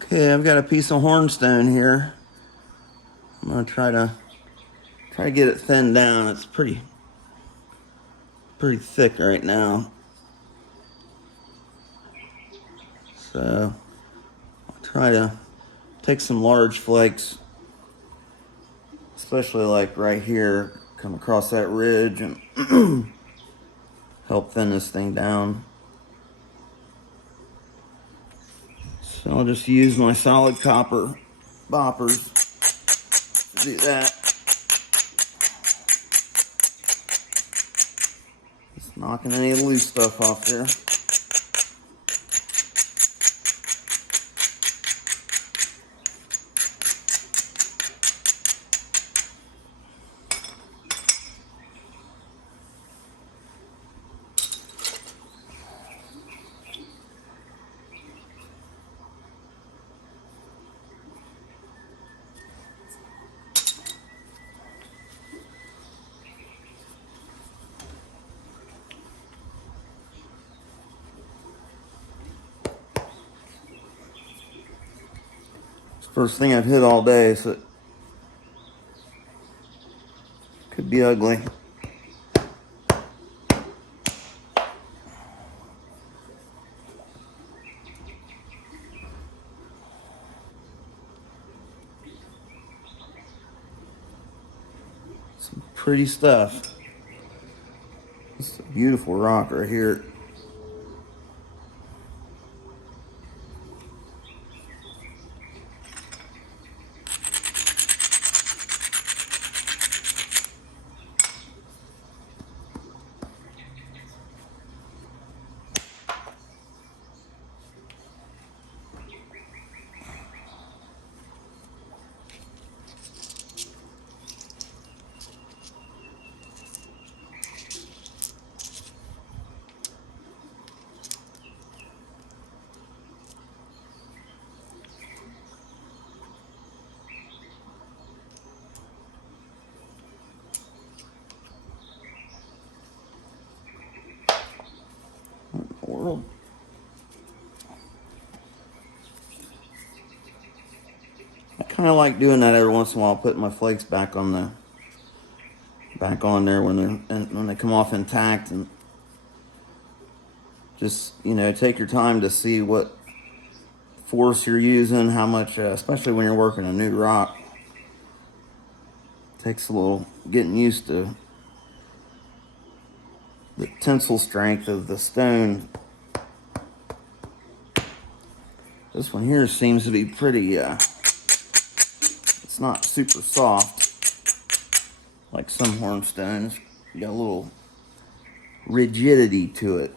Okay, I've got a piece of HornStone here. I'm gonna try to get it thinned down. It's pretty thick right now. So I'll try to take some large flakes, especially like right here, come across that ridge and help thin this thing down. So I'll just use my solid copper boppers to do that. Just knocking any loose stuff off there. First thing I've hit all day, so it could be ugly. Some pretty stuff. This is a beautiful rock right here. World. I kind of like doing that every once in a while, putting my flakes back on there when they come off intact, and just, you know, take your time to see what force you're using, how much, especially when you're working a new rock. Takes a little getting used to the tensile strength of the stone. This one here seems to be pretty, it's not super soft like some HornStones. You got a little rigidity to it.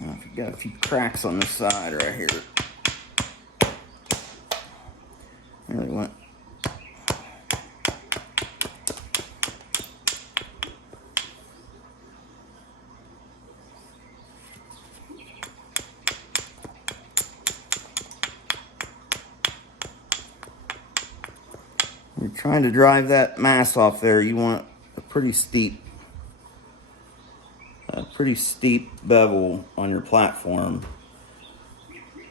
I've got a few cracks on this side right here. There we went. You're trying to drive that mass off there, you want a pretty steep bevel on your platform,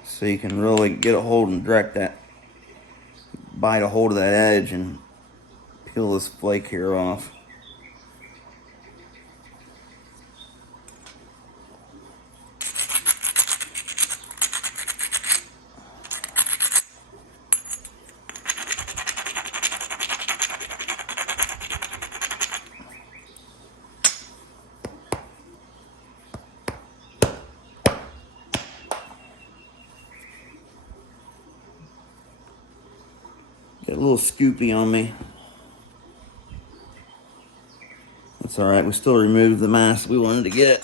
so you can really get a hold and bite a hold of that edge and peel this flake here off. Get a little scoopy on me. That's all right. We still removed the mass we wanted to get.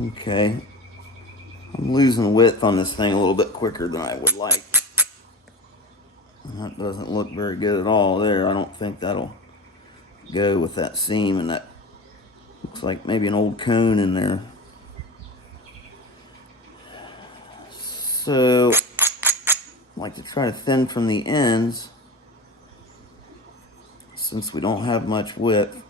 Okay, I'm losing width on this thing a little bit quicker than I would like. And that doesn't look very good at all there. I don't think that'll go with that seam, and that looks like maybe an old cone in there. So I like to try to thin from the ends since we don't have much width.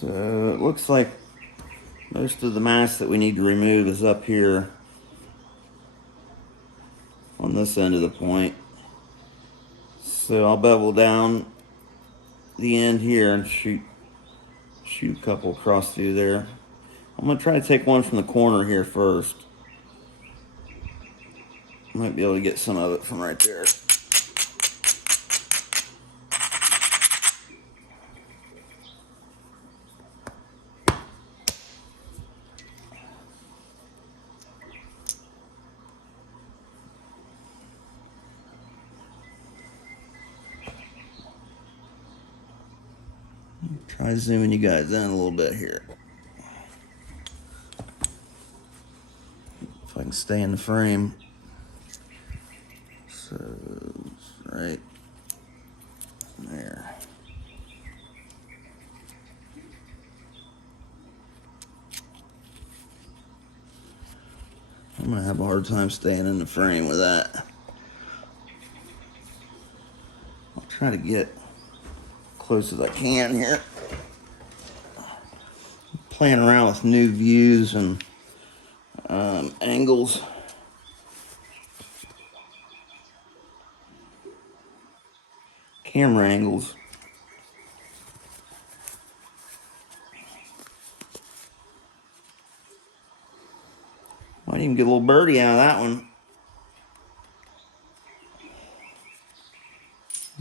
So it looks like most of the mass that we need to remove is up here on this end of the point. So I'll bevel down the end here and shoot a couple across through there. I'm going to try to take one from the corner here first. Might be able to get some of it from right there. Try zooming you guys in a little bit here. If I can stay in the frame. So, right there. I'm gonna have a hard time staying in the frame with that. I'll try to get close as I can here. Playing around with new views and angles. Camera angles. Might even get a little birdie out of that one.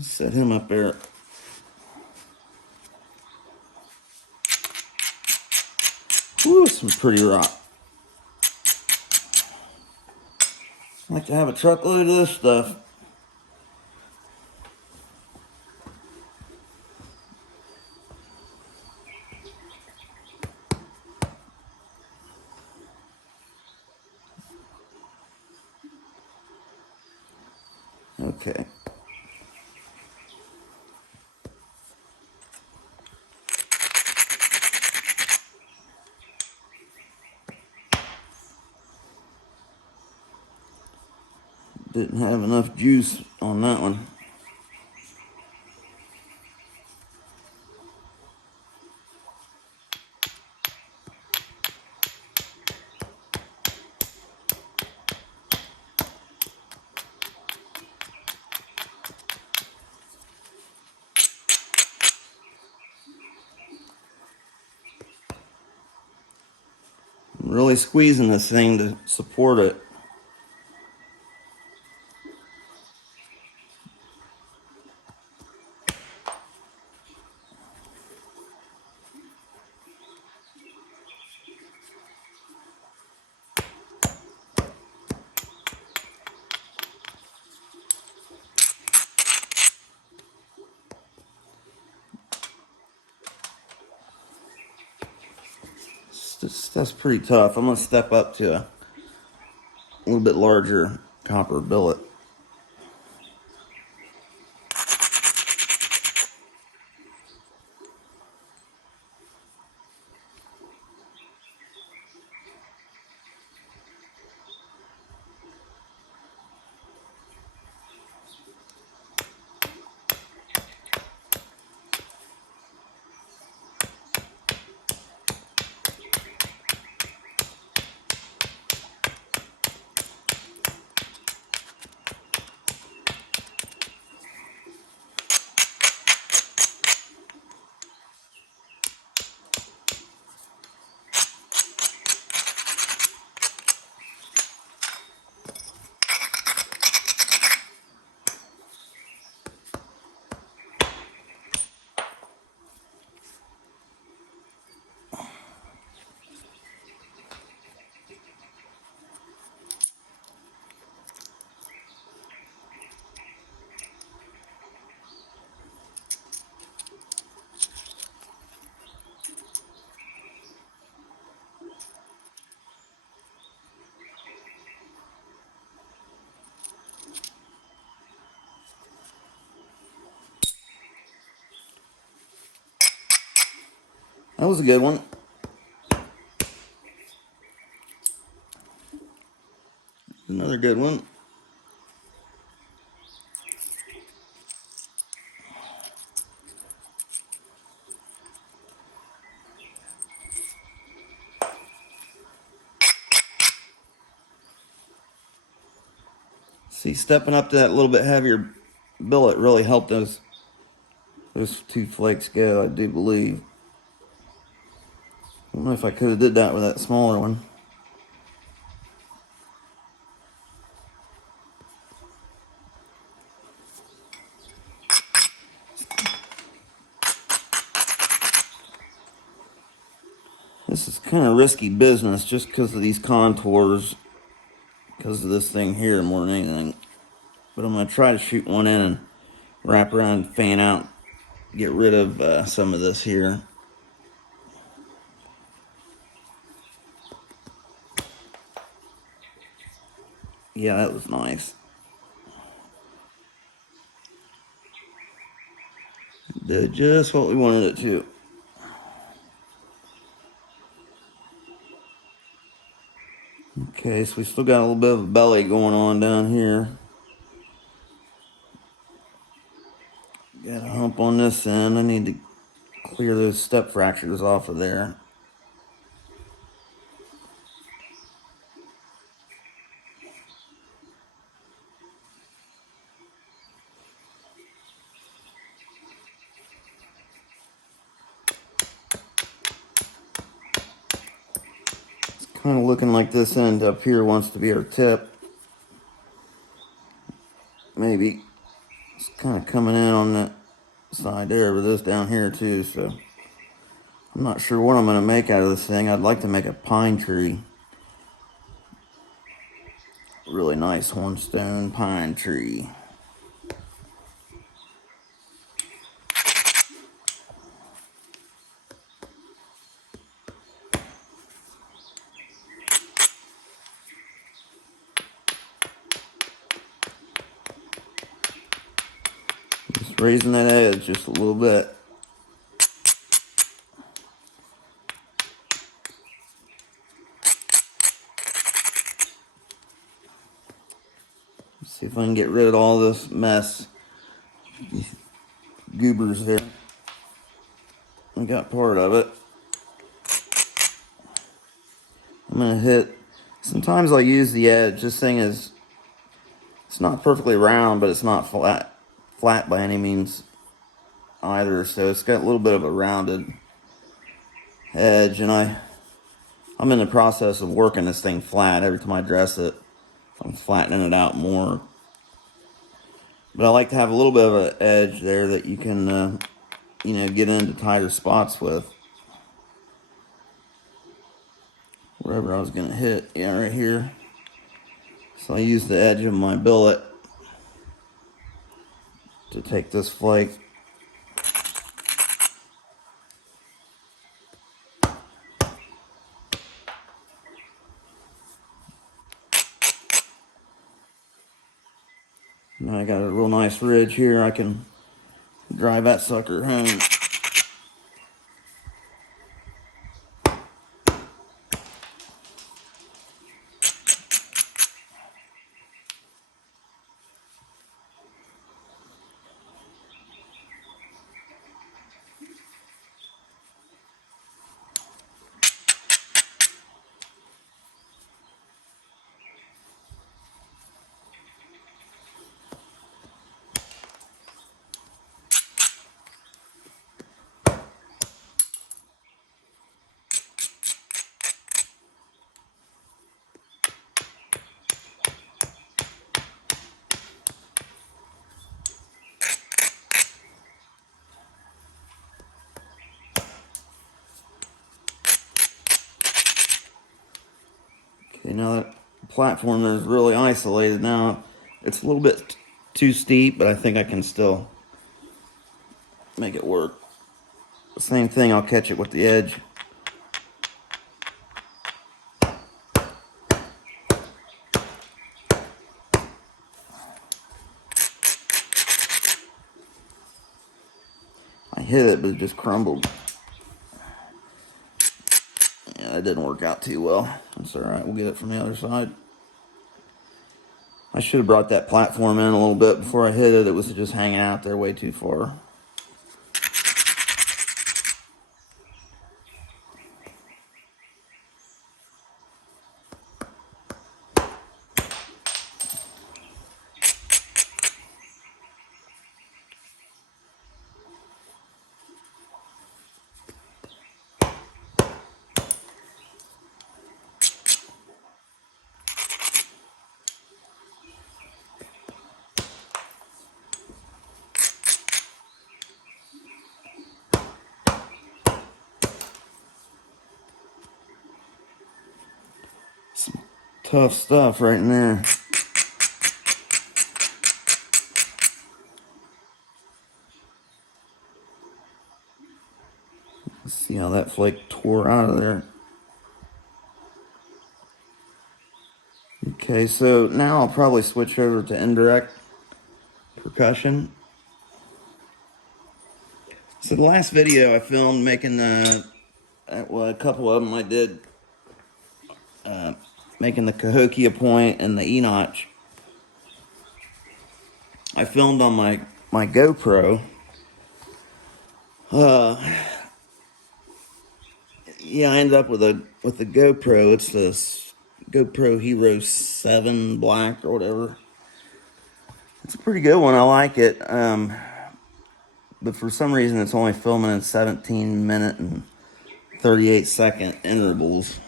Set him up there. Whew, some pretty rock. I like to have a truckload of this stuff. Okay. Didn't have enough juice on that one. I'm really squeezing this thing to support it. That's pretty tough. I'm going to step up to a little bit larger copper billet. That was a good one. Another good one. See, stepping up to that little bit heavier billet really helped those two flakes go, I do believe. I don't know if I could have did that with that smaller one. This is kind of risky business just because of these contours, because of this thing here more than anything. But I'm going to try to shoot one in and wrap around, fan out, get rid of some of this here. Yeah, that was nice. Did just what we wanted it to. Okay, so we still got a little bit of a belly going on down here. Got a hump on this end. I need to clear those step fractures off of there. Kind of looking like this end up here wants to be our tip. Maybe it's kind of coming in on that side there with this down here too, so I'm not sure what I'm going to make out of this thing. I'd like to make a pine tree. Really nice HornStone pine tree. Just raising that edge just a little bit. See if I can get rid of all this mess. These goobers there. I got part of it. I'm gonna hit. Sometimes I'll use the edge. This thing is, it's not perfectly round, but it's not flat by any means either. So it's got a little bit of a rounded edge, and I'm in the process of working this thing flat. Every time I dress it, I'm flattening it out more. But I like to have a little bit of an edge there that you can, get into tighter spots with. Wherever I was going to hit, yeah, right here. So I use the edge of my billet to take this flake. Now I got a real nice ridge here. I can drive that sucker home. Okay, now that platform is really isolated now. It's a little bit too steep, but I think I can still make it work. Same thing, I'll catch it with the edge. I hit it, but it just crumbled. It didn't work out too well. That's alright, we'll get it from the other side. I should have brought that platform in a little bit before I hit it. It was just hanging out there way too far. Some tough stuff right in there. Let's see how that flake tore out of there. Okay, so now I'll probably switch over to indirect percussion. So the last video I filmed making the, well, a couple of them I did, making the Cahokia point and the E-notch. I filmed on my GoPro. Yeah, I ended up with the GoPro. It's this GoPro Hero 7 Black or whatever. It's a pretty good one. I like it. But for some reason, it's only filming in 17-minute and 38-second intervals.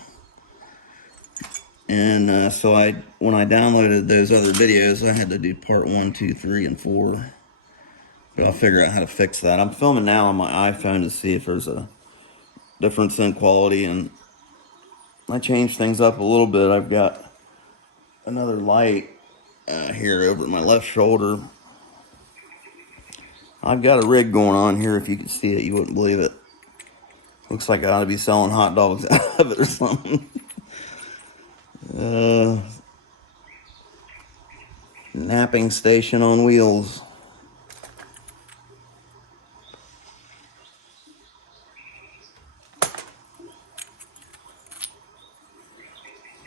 And so when I downloaded those other videos, I had to do part 1, 2, 3, and 4. But I'll figure out how to fix that. I'm filming now on my iPhone to see if there's a difference in quality, and I changed things up a little bit. I've got another light here over my left shoulder. I've got a rig going on here. If you could see it, you wouldn't believe it. Looks like I ought to be selling hot dogs out of it or something. Knapping station on wheels.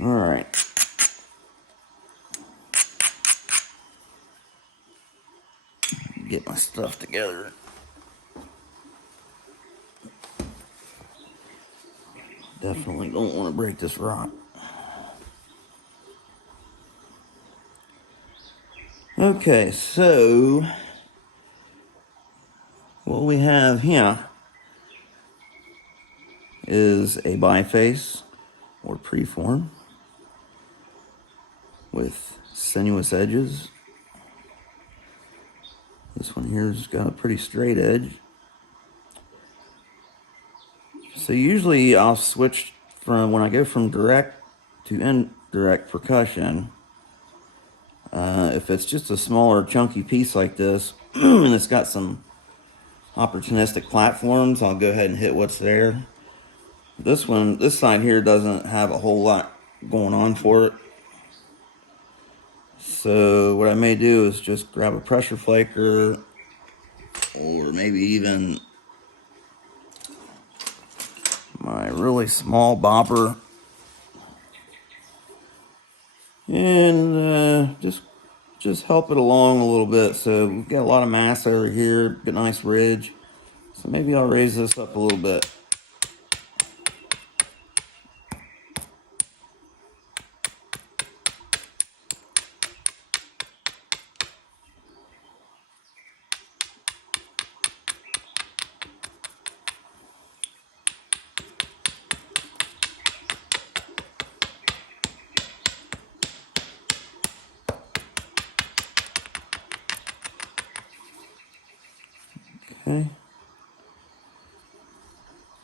All right. Get my stuff together. Definitely don't want to break this rock. Okay, so what we have here is a biface or preform with sinuous edges. This one here's got a pretty straight edge. So usually I'll switch from, when I go from direct to indirect percussion, if it's just a smaller chunky piece like this and it's got some opportunistic platforms, I'll go ahead and hit what's there. This side here doesn't have a whole lot going on for it. So what I may do is just grab a pressure flaker, or maybe even my really small bopper, and just help it along a little bit. So we've got a lot of mass over here, got a nice ridge. So maybe I'll raise this up a little bit. Okay.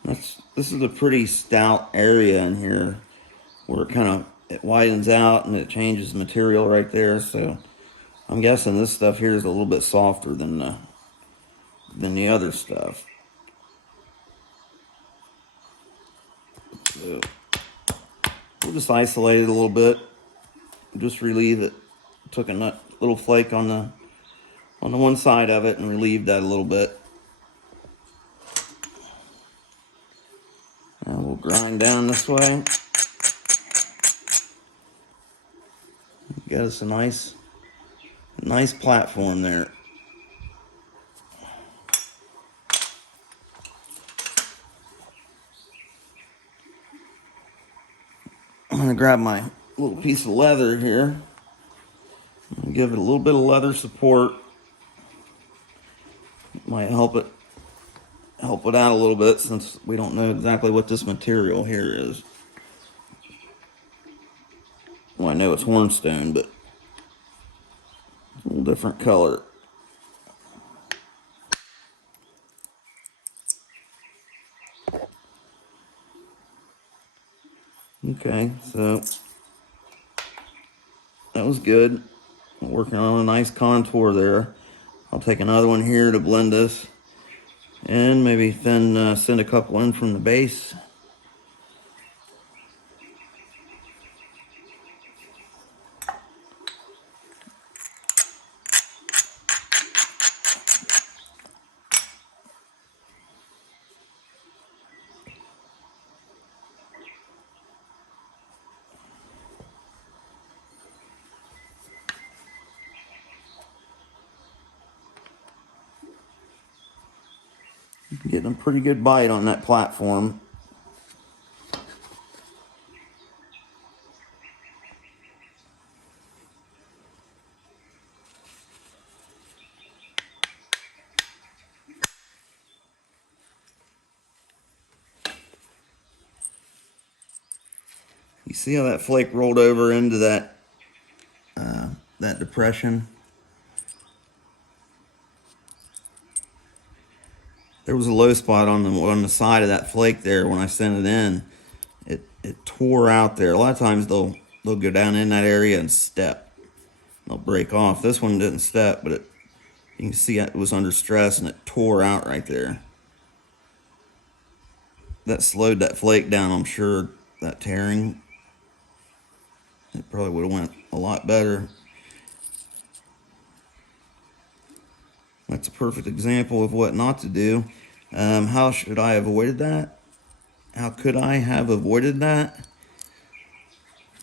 This is a pretty stout area in here where it widens out and it changes material right there. So I'm guessing this stuff here is a little bit softer than the other stuff. So we'll just isolate it a little bit, just relieve it. Took a little flake on the one side of it and relieved that a little bit. Now we'll grind down this way. Got us a nice platform there. I'm gonna grab my little piece of leather here and give it a little bit of leather support. Might help it out a little bit, since we don't know exactly what this material here is. Well, I know it's HornStone, but it's a little different color. Okay, so that was good. Working on a nice contour there. I'll take another one here to blend this, and maybe then send a couple in from the base. Getting a pretty good bite on that platform. You see how that flake rolled over into that depression? There was a low spot on the side of that flake there when I sent it in. It tore out there. A lot of times they'll go down in that area and step. They'll break off. This one didn't step, but you can see it was under stress and it tore out right there. That slowed that flake down, I'm sure, that tearing. It probably would have went a lot better. That's a perfect example of what not to do. How should I have avoided that? How could I have avoided that?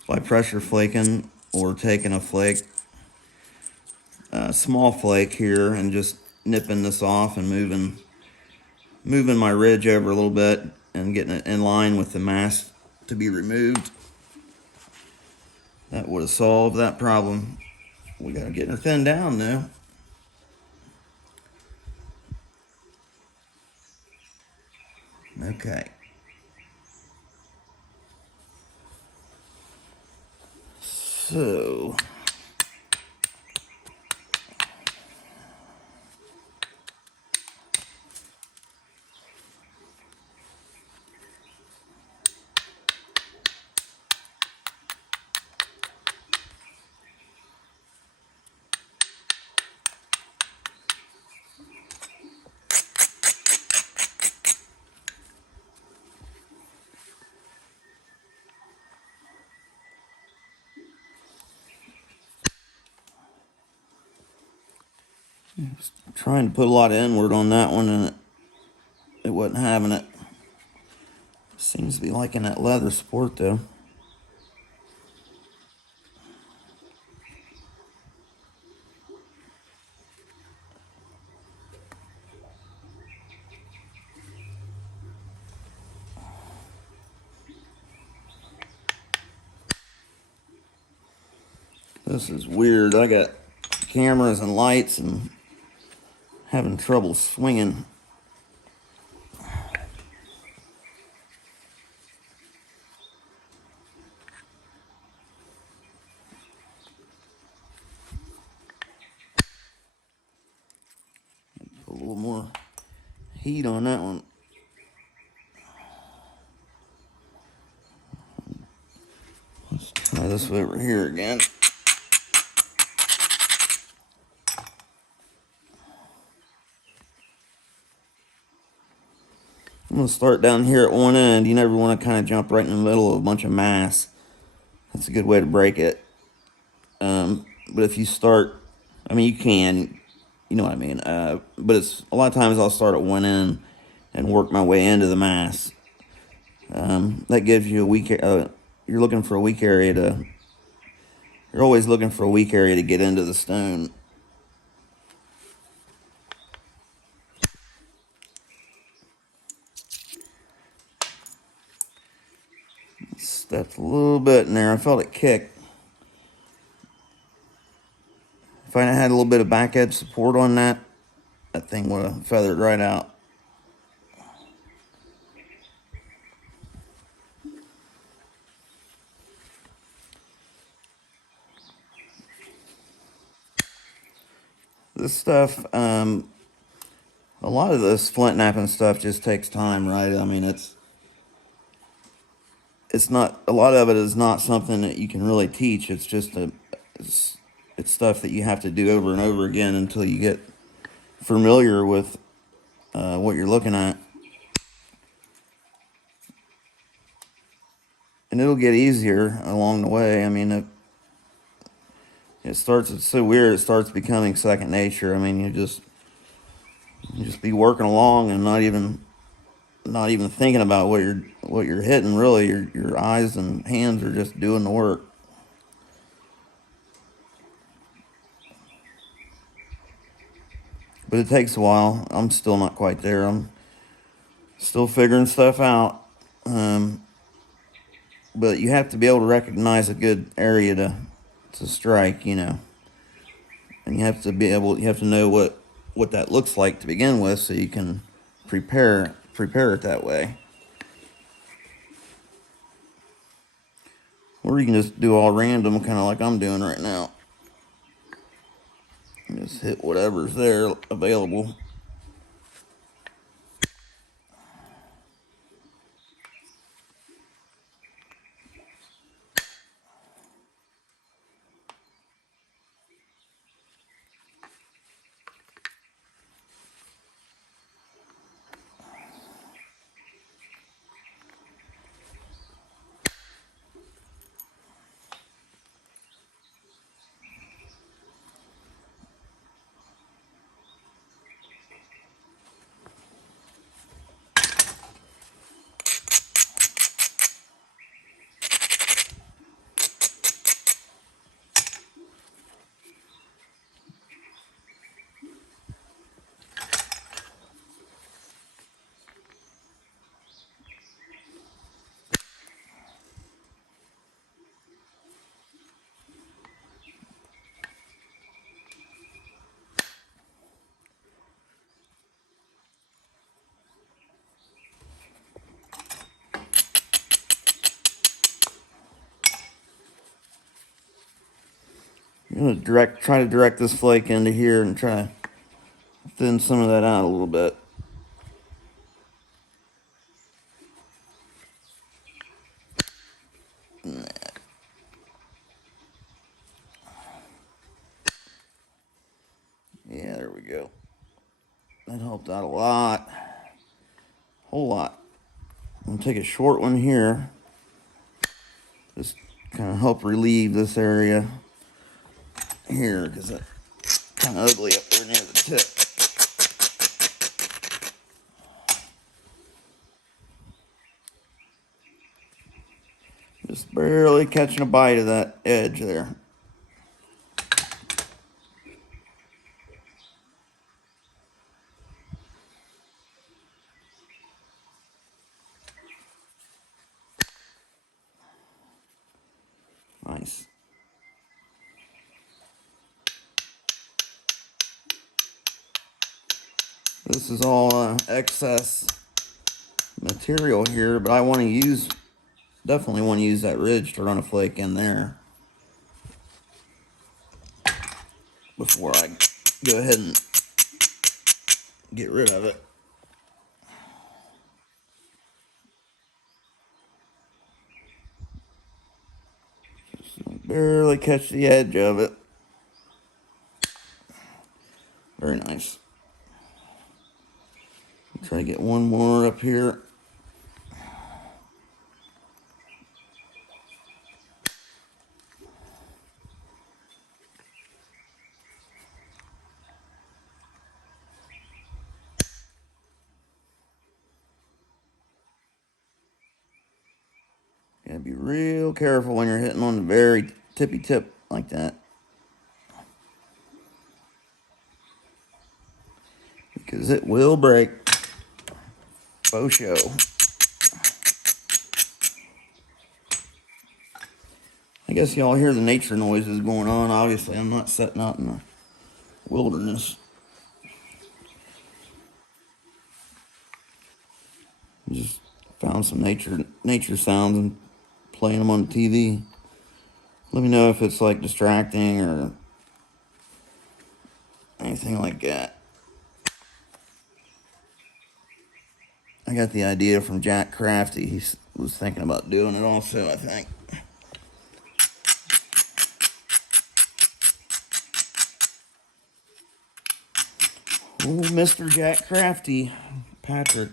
By pressure flaking or taking a flake, a small flake here, and just nipping this off and moving my ridge over a little bit and getting it in line with the mass to be removed. That would have solved that problem. We gotta get her thinned down now. Okay. So trying to put a lot of inward on that one, and it wasn't having it. Seems to be liking that leather support though. This is weird. I got cameras and lights and having trouble swinging. Put a little more heat on that one. Let's try this over here again. I'm going to start down here at one end. You never want to kind of jump right in the middle of a bunch of mass. That's a good way to break it. But if you start, I mean, you can, you know what I mean. But it's a lot of times I'll start at one end and work my way into the mass. that gives you a weak. You're looking for a weak area to. You're always looking for a weak area to get into the stone. Stepped a little bit in there. I felt it kick. If I had a little bit of back edge support on that, that thing would have feathered right out. This stuff, a lot of this flint knapping stuff just takes time, right? I mean, it's not, a lot of it is not something that you can really teach. It's just it's stuff that you have to do over and over again until you get familiar with what you're looking at. And it'll get easier along the way. I mean, it starts, it's so weird, it starts becoming second nature. I mean, you just be working along and not even thinking about what you're hitting. Really, your eyes and hands are just doing the work. But it takes a while. I'm still not quite there. I'm still figuring stuff out. But you have to be able to recognize a good area to strike, you know. And you have to know what that looks like to begin with, so you can prepare it that way. Or you can just do all random, kind of like I'm doing right now. Just hit whatever's there available. I'm gonna try to direct this flake into here and try to thin some of that out a little bit. Yeah, there we go. That helped out a lot. Whole lot. I'm gonna take a short one here. Just kind of help relieve this area here, because it's kind of ugly up there near the tip. Just barely catching a bite of that edge there. Nice. This is all excess material here, but I want to definitely want to use that ridge to run a flake in there before I go ahead and get rid of it. Just barely catch the edge of it. Very nice. Try to get one more up here. Gotta be real careful when you're hitting on the very tippy tip like that, because it will break. Faux show. I guess y'all hear the nature noises going on. Obviously, I'm not setting out in the wilderness. Just found some nature sounds and playing them on the TV. Let me know if it's like distracting or anything like that. I got the idea from Jack Crafty. He was thinking about doing it also, I think. Oh, Mr. Jack Crafty, Patrick.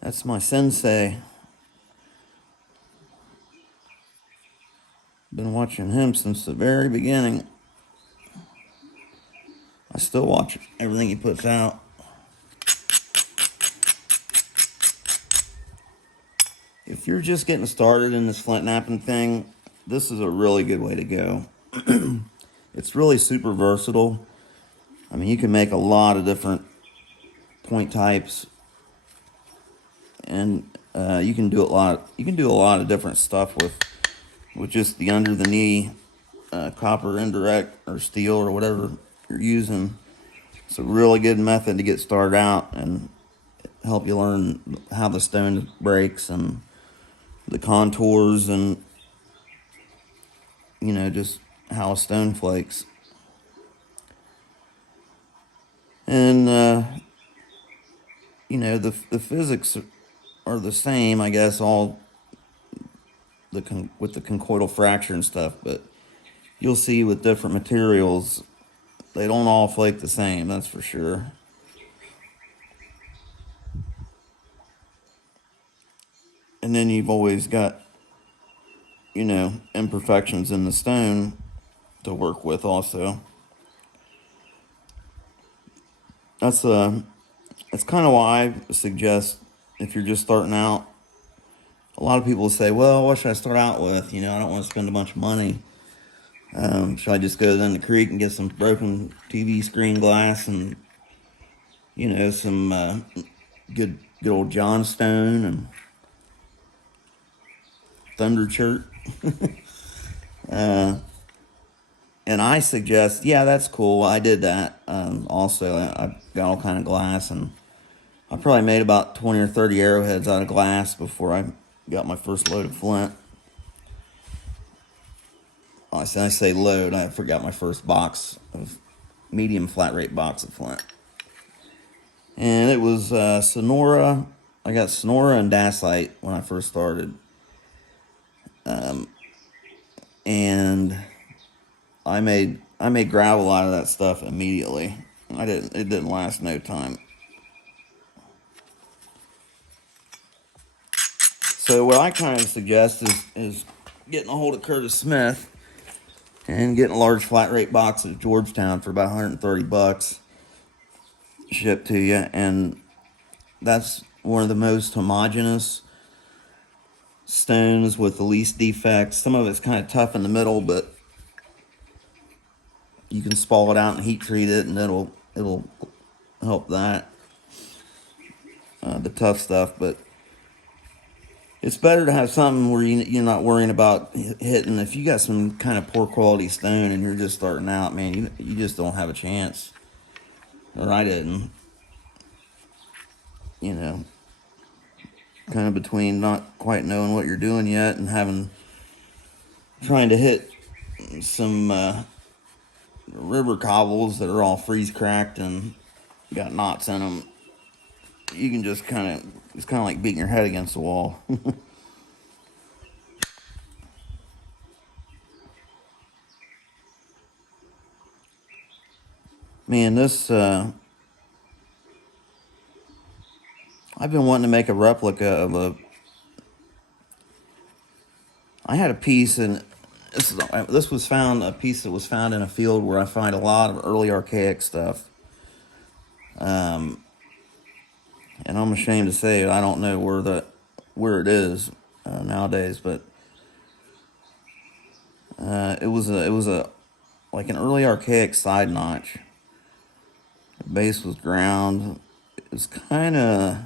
That's my sensei. Been watching him since the very beginning. I still watch everything he puts out. If you're just getting started in this flint knapping thing, this is a really good way to go. It's really super versatile. I mean, you can make a lot of different point types, and you can do a lot of different stuff with just the under the knee copper indirect or steel or whatever you're using. It's a really good method to get started out and help you learn how the stone breaks and the contours and, you know, just how a stone flakes. And you know, the physics are the same, I guess, all with the conchoidal fracture and stuff, but you'll see with different materials, they don't all flake the same, that's for sure. And then you've always got, you know, imperfections in the stone to work with also. That's kind of why I suggest, if you're just starting out, a lot of people say, well, what should I start out with? You know, I don't want to spend a bunch of money. Should I just go down the creek and get some broken TV screen glass and, you know, some good old Johnstone and Thunder Chert? And I suggest, yeah, that's cool. I did that. Also, I got all kind of glass, and I probably made about 20 or 30 arrowheads out of glass before I got my first load of flint. I say load, I forgot my first box of medium flat rate box of flint. And it was Sonora. I got Sonora and Dacite when I first started. And I made gravel out of that stuff immediately. It didn't last no time. So what I kind of suggest is getting a hold of Curtis Smith and getting a large flat rate box at Georgetown for about 130 bucks shipped to you, and that's one of the most homogeneous stones with the least defects. Some of it's kind of tough in the middle, but you can spall it out and heat treat it, and it'll help that, the tough stuff. But it's better to have something where you're not worrying about hitting. If you got some kind of poor quality stone and you're just starting out, man, you just don't have a chance. Or I didn't. You know, kind of between not quite knowing what you're doing yet and trying to hit some river cobbles that are all freeze cracked and got knots in them. You can it's kind of like beating your head against the wall. Man, I've been wanting to make a replica of I had a piece, and this was found, a piece that was found in a field where I find a lot of early archaic stuff. And I'm ashamed to say it, I don't know where it is. nowadays, but it was a like an early archaic side notch. The base was ground. It was kind of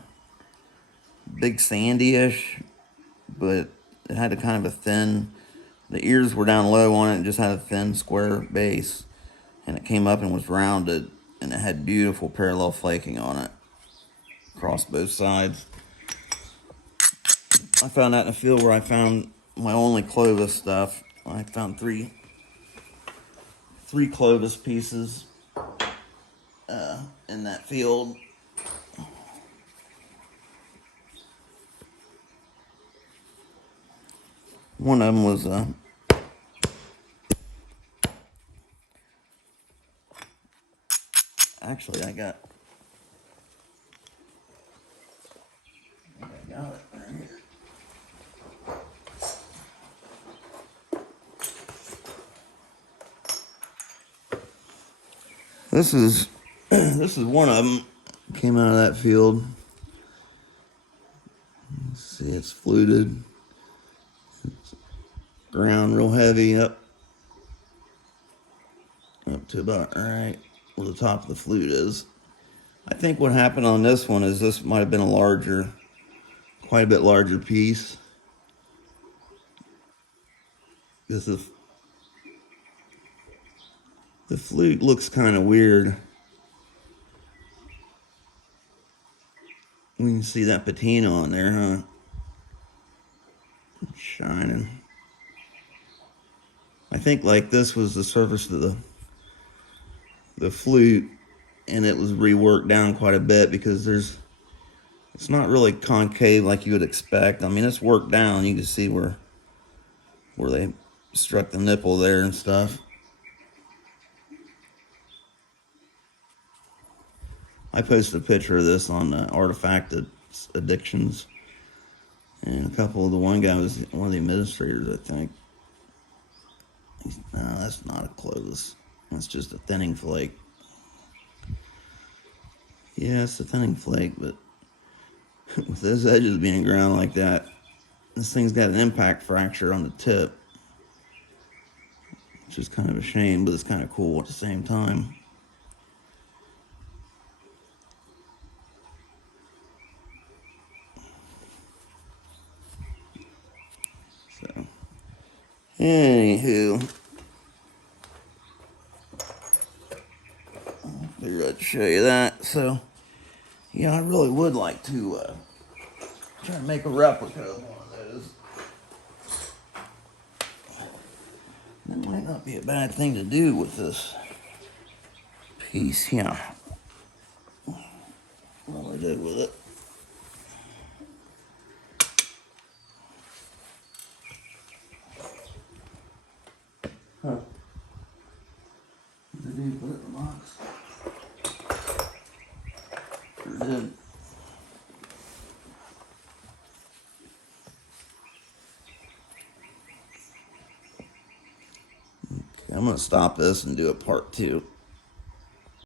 big sandy-ish, but it had a kind of a thin. The ears were down low on it and just had a thin square base, and it came up and was rounded, and it had beautiful parallel flaking on it across both sides. I found that in a field where I found my only Clovis stuff. I found three Clovis pieces in that field. One of them was actually I got it right here. This is one of them. Came out of that field. Let's see, it's fluted. It's ground real heavy up to about right where the top of the flute is. I think what happened on this one is this might have been quite a bit larger piece. Because the flute looks kind of weird. We can see that patina on there, huh? It's shining. I think like this was the surface of the flute, and it was reworked down quite a bit because it's not really concave like you would expect. I mean, it's worked down. You can see where they struck the nipple there and stuff. I posted a picture of this on Artifact Addictions, and one guy was one of the administrators, I think. No, that's not a Clovis. That's just a thinning flake. Yeah, it's a thinning flake, but with those edges being ground like that, this thing's got an impact fracture on the tip, which is kind of a shame, but it's kind of cool at the same time. So, anywho, I figured I'd show you that. So, yeah, I really would like to try to make a replica of one of those. That might not be a bad thing to do with this piece here. What I did with it. Huh. Did you put it in the box? Sure did. Okay, I'm going to stop this and do a part 2.